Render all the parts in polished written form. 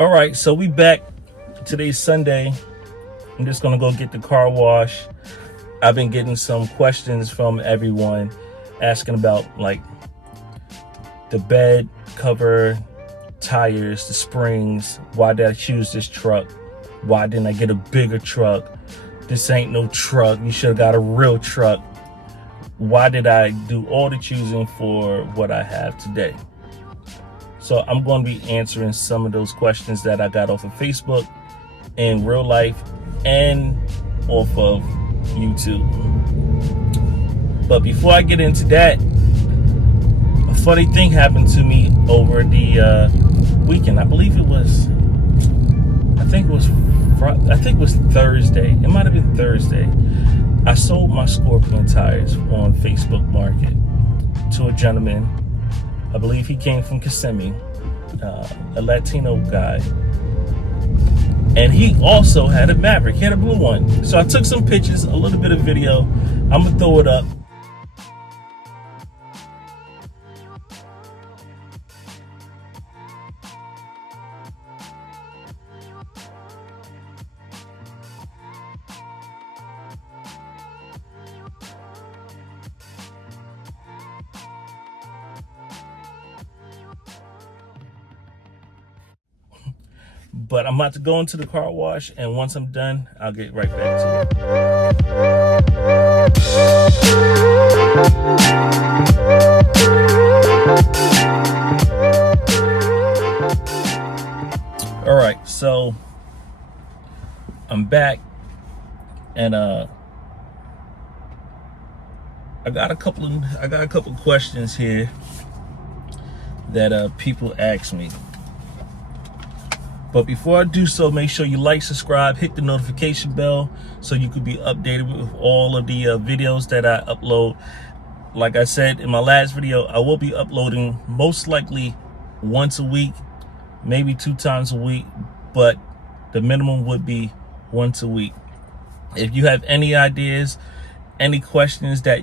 All right, so we back. Today's Sunday. I'm just gonna go get the car wash. I've been getting some questions from everyone asking about like the bed cover, tires, the springs. Why did I choose this truck? Why didn't I get a bigger truck? This ain't no truck. You should have got a real truck. Why did I do all the choosing for what I have today? So I'm going to be answering some of those questions that I got off of Facebook, in real life, and off of YouTube. But before I get into that, a funny thing happened to me over the weekend. I think it was Thursday. It might have been Thursday. I sold my Scorpion tires on Facebook Market to a gentleman. I believe he came from Kissimmee, a Latino guy. And he also had a Maverick. He had a blue one. So I took some pictures, a little bit of video. I'm going to throw it up. But I'm about to go into the car wash, and once I'm done, I'll get right back to it. All right, so I'm back, and I got a couple questions here that people ask me. But before I do so, make sure you like, subscribe, hit the notification bell so you could be updated with all of the videos that I upload. Like I said in my last video, I will be uploading most likely once a week, maybe 2 times a week, but the minimum would be once a week. If you have any ideas, any questions that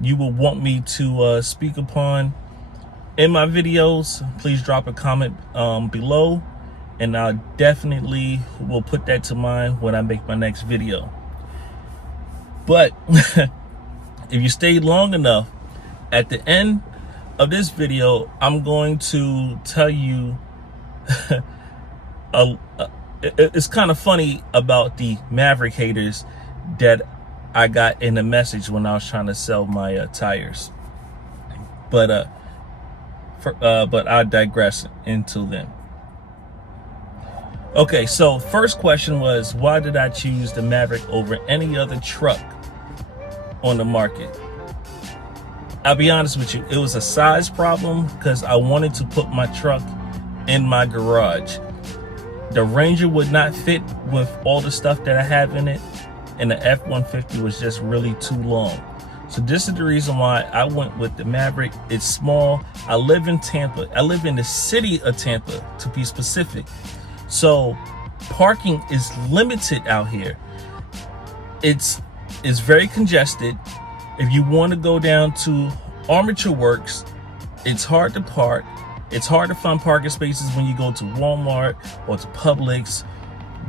you would want me to speak upon in my videos, please drop a comment below. And I definitely will put that to mind when I make my next video. But if you stayed long enough, at the end of this video, I'm going to tell you it's kind of funny about the Maverick haters that I got in the message when I was trying to sell my tires. But I digress until then. Okay, so first question was, why did I choose the Maverick over any other truck on the market? I'll be honest with you, it was a size problem because I wanted to put my truck in my garage. The Ranger would not fit with all the stuff that I have in it, and the F-150 was just really too long. So this is the reason why I went with the Maverick. It's small. I live in Tampa. I live in the city of Tampa, to be specific. So parking is limited out here. It's very congested. If you want to go down to Armature Works, it's hard to park. It's hard to find parking spaces when you go to Walmart or to Publix,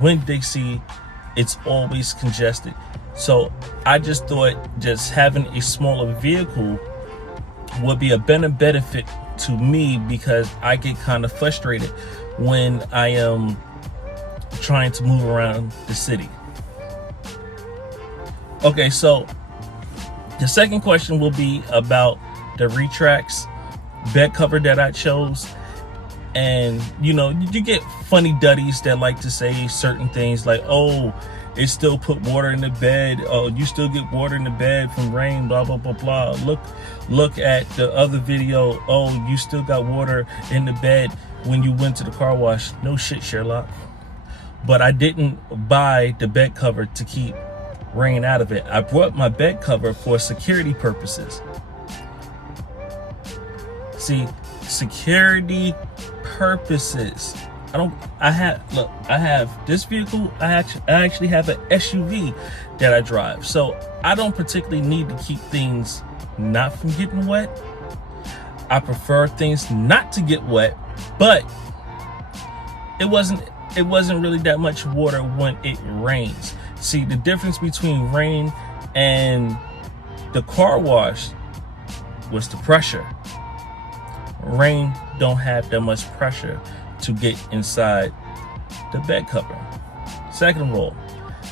Winn-Dixie. It's always congested. So I just thought just having a smaller vehicle would be a better benefit to me, because I get kind of frustrated when I am trying to move around the city. Okay, so the second question will be about the Retrax bed cover that I chose. And you know, you get funny duddies that like to say certain things like, oh, it still put water in the bed. Oh, you still get water in the bed from rain, blah, blah, blah, blah. Look at the other video. Oh, you still got water in the bed when you went to the car wash. No shit, Sherlock. But I didn't buy the bed cover to keep rain out of it. I brought my bed cover for security purposes. See, security purposes. I have this vehicle. I actually have an SUV that I drive. So I don't particularly need to keep things not from getting wet. I prefer things not to get wet, but it wasn't really that much water when it rains. See, the difference between rain and the car wash was the pressure. Rain don't have that much pressure to get inside the bed cover. Second of all,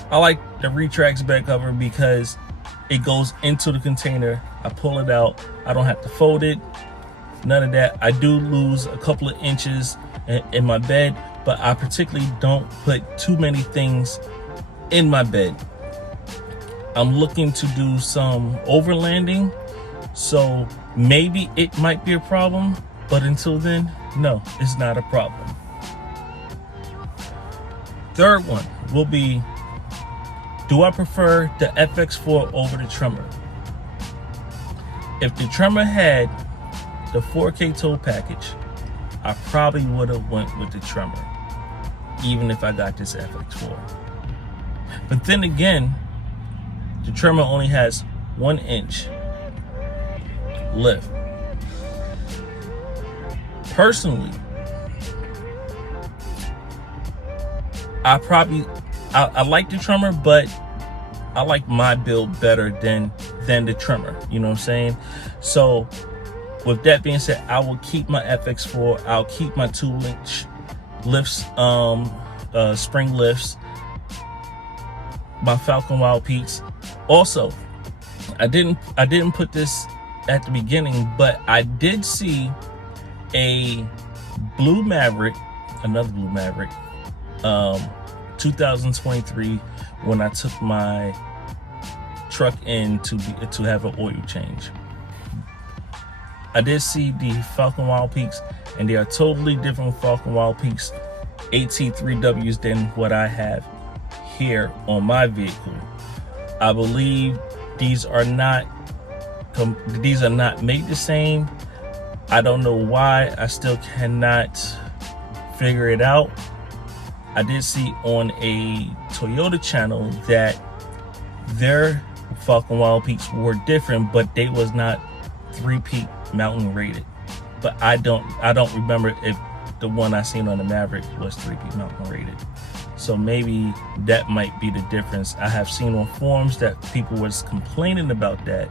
I like the Retrax bed cover because it goes into the container. I pull it out. I don't have to fold it. None of that. I do lose a couple of inches in my bed, but I particularly don't put too many things in my bed. I'm looking to do some overlanding, so maybe it might be a problem, but until then, no, it's not a problem. Third one will be, do I prefer the FX4 over the Tremor? If the Tremor had the 4K tow package, I probably would have went with the Tremor, even if I got this FX4. But then again, the Tremor only has 1 inch lift. Personally, I like the Tremor, but I like my build better than the Tremor. You know what I'm saying? So with that being said, I will keep my FX4. I'll keep my 2-inch lifts, spring lifts, my Falcon Wild Peaks. Also, I didn't put this at the beginning, but I did see a blue Maverick, another blue Maverick, 2023, when I took my truck in to have an oil change. I did see the Falcon Wild Peaks, and they are totally different Falcon Wild Peaks AT3Ws than what I have here on my vehicle. I believe these are not made the same. I don't know why. I still cannot figure it out. I did see on a Toyota channel that their Falcon Wild Peaks were different, but they was not 3-peak mountain rated. But I don't remember if the one I seen on the Maverick was 3-peak mountain rated. So maybe that might be the difference. I have seen on forums that people was complaining about that,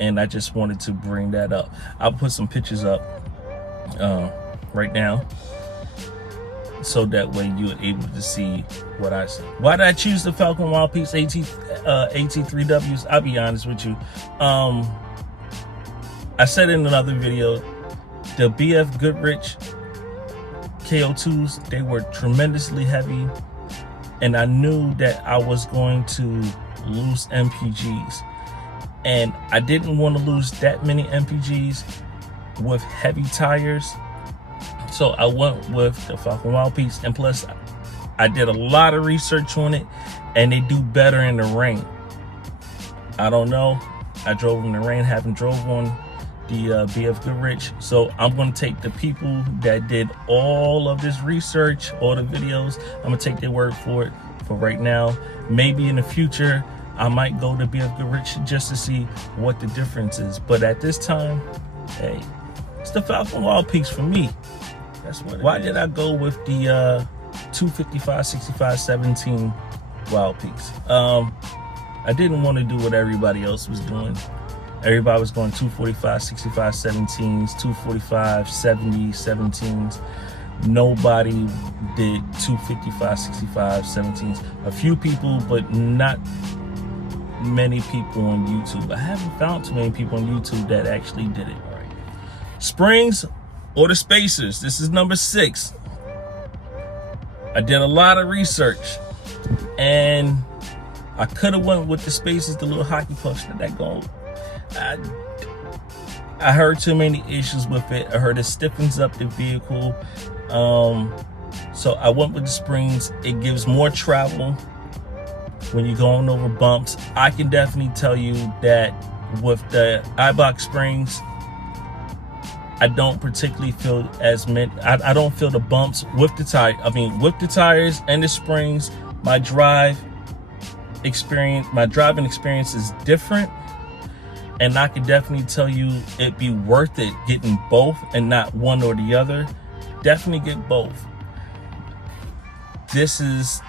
and I just wanted to bring that up. I'll put some pictures up right now, so that way you're able to see what I see. Why did I choose the Falcon Wild Peaks AT3Ws? I'll be honest with you. I said in another video, the BF Goodrich KO2s, they were tremendously heavy, and I knew that I was going to lose MPGs, and I didn't want to lose that many MPGs with heavy tires. So I went with the Falcon Wild Peaks, and plus I did a lot of research on it, and they do better in the rain. I don't know, I drove in the rain, haven't drove on the BF Goodrich. So I'm going to take the people that did all of this research, all the videos, I'm going to take their word for it for right now. Maybe in the future I might go to BF Goodrich just to see what the difference is, but at this time, hey, it's the Falcon Wild Peaks for me. That's what. Why did I go with the 255, 65, 17 Wild Peaks? I didn't want to do what everybody else was doing. Everybody was going 245, 65, 17s, 245, 70, 17s. Nobody did 255, 65, 17s. A few people, but not many people on YouTube. I haven't found too many people on YouTube that actually did it. All right. Springs or the spacers? This is number 6. I did a lot of research, and I could have went with the spacers, the little hockey pucks that go. I heard too many issues with it. I heard it stiffens up the vehicle. So I went with the springs. It gives more travel when you're going over bumps. I can definitely tell you that with the iBox springs, I don't particularly feel as many. I don't feel the bumps with the tire. I mean, with the tires and the springs, my driving experience is different. And I can definitely tell you it'd be worth it getting both and not one or the other. Definitely get both. this is,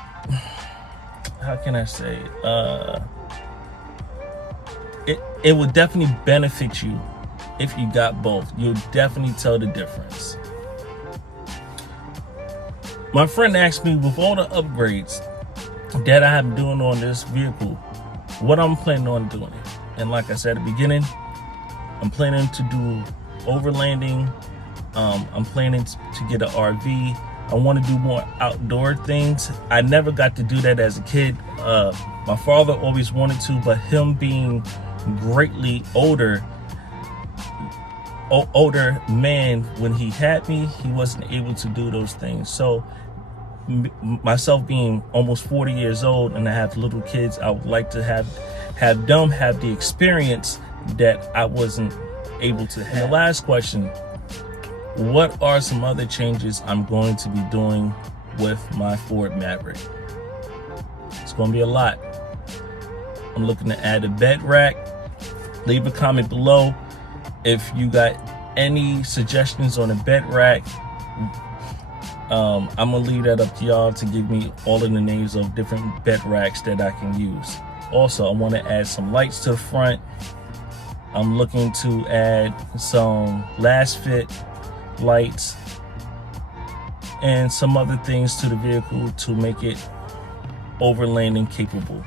how can I say, it would definitely benefit you if you got both. You'll definitely tell the difference. My friend asked me, with all the upgrades that I have doing on this vehicle, what I'm planning on doing. And like I said at the beginning, I'm planning to do overlanding. I'm planning to get an RV. I want to do more outdoor things. I never got to do that as a kid. My father always wanted to, but him being greatly older man, when he had me, he wasn't able to do those things. So myself being almost 40 years old and I have little kids, I would like to have them have the experience that I wasn't able to have. And the last question, what are some other changes I'm going to be doing with my Ford Maverick? It's going to be a lot. I'm looking to add a bed rack. Leave a comment below if you got any suggestions on a bed rack. I'm gonna leave that up to y'all to give me all of the names of different bed racks that I can use. Also, I want to add some lights to the front. I'm looking to add some last fit lights and some other things to the vehicle to make it overlanding capable.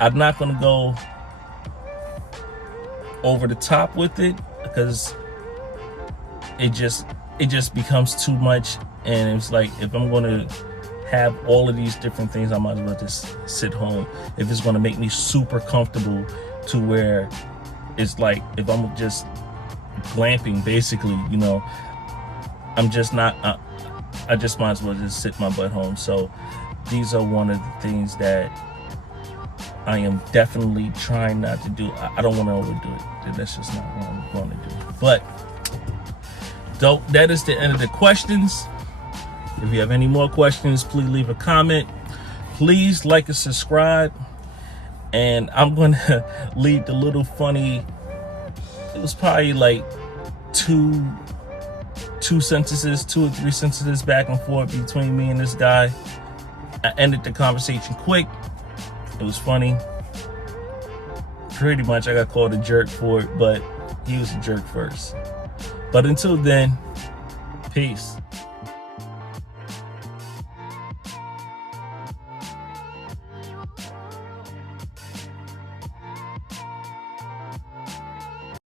I'm not gonna go over the top with it because it just becomes too much, and it's like, if I'm going to have all of these different things, I might as well just sit home. If it's going to make me super comfortable to where it's like, if I'm just glamping basically, you know, I'm just not, I just might as well just sit my butt home. So these are one of the things that I am definitely trying not to do. I don't want to overdo it. That's just not what I'm going to do. But that is the end of the questions. If you have any more questions, please leave a comment. Please like and subscribe. And I'm going to leave the little funny, it was probably like two or three sentences back and forth between me and this guy. I ended the conversation quick. It was funny. Pretty much I got called a jerk for it, but he was a jerk first. But until then, peace.